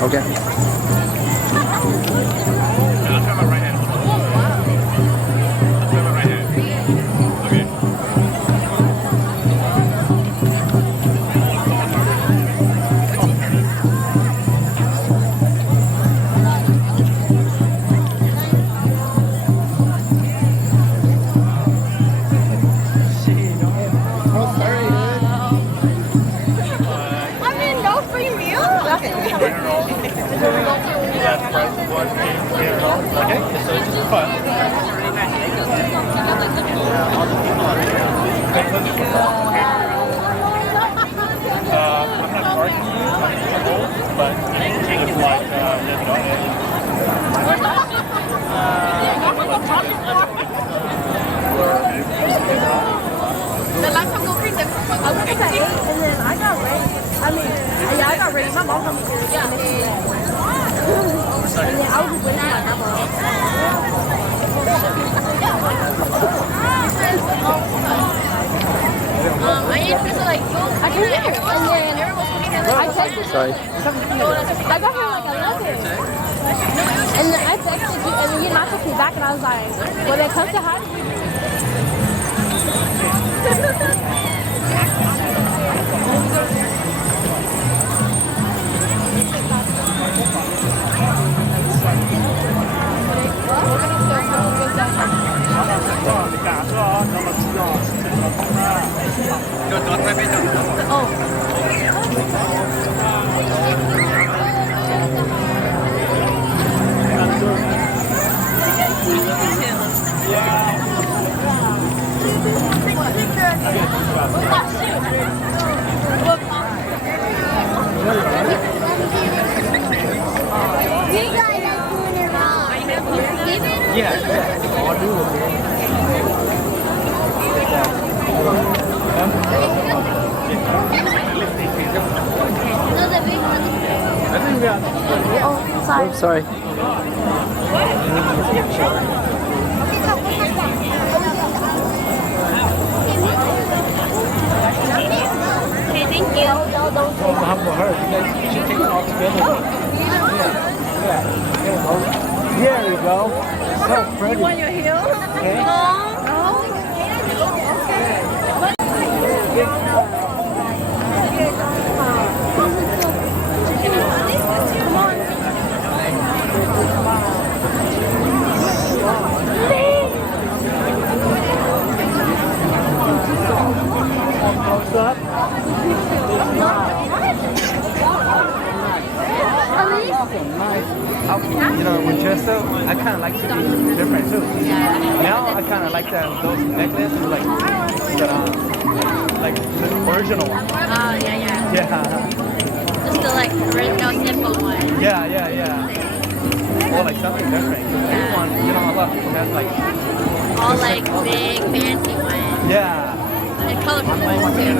Okay. Sorry. I got here like 11. And then I texted you, and then you knocked me back, and I was like, well, they come to hi. Oh, sorry. Oops, sorry. Okay, thank you. How about her? You should take it all together. Yeah. There you go. So pretty. You want your heels? Okay. Close up. You know, with Chesto, I kind of like to be different too. Now I kind of like those necklaces, like the original one. Oh, yeah. Yeah. Just the like original simple one. Yeah. Or like something different. This one, you know, a lot of people have like all like big fancy ones. Yeah. And colorful ones too.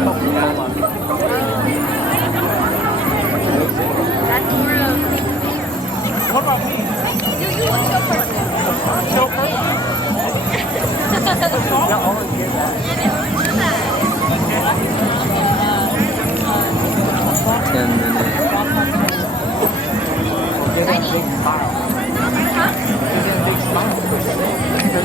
That's more of What about me? You a chill person. Chill person? Not all of you hear that. 10 minutes. Give them a big smile. Give them a big smile.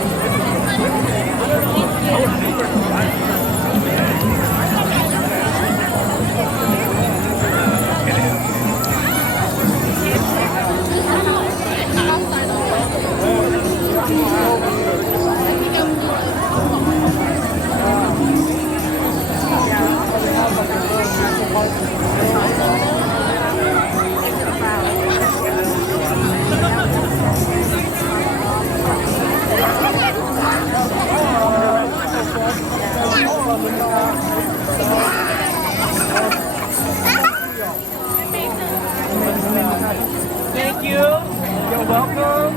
Thank you. You're welcome.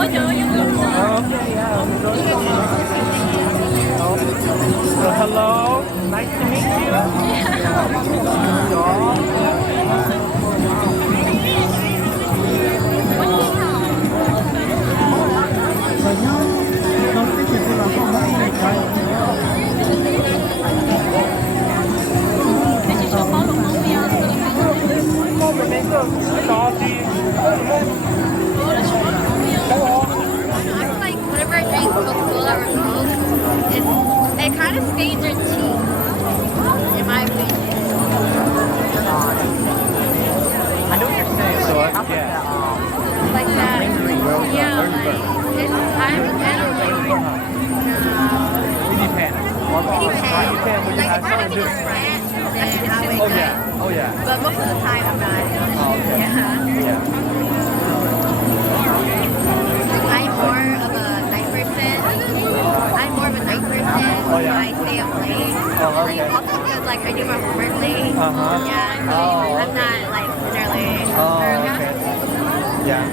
Okay, yeah. So, hello. Nice to meet you. I feel like whenever I drink Coca-Cola or Coke, it kind of stains your teeth, in my opinion. I know what you're saying. So, yeah. Like that. Yeah, like, I'm It depends. It depends when you like, have if I something to have do. a rant, then I wake Oh, up. yeah. Oh, yeah. But most of the time, I'm not. Oh, okay. Yeah. Yeah. I'm more of a night person. Oh, yeah. So I stay up late. Oh, okay. Also because like I do my homework late. Uh-huh. Yeah. So Oh, I'm not like dinner late. Oh, Or, okay. Yeah.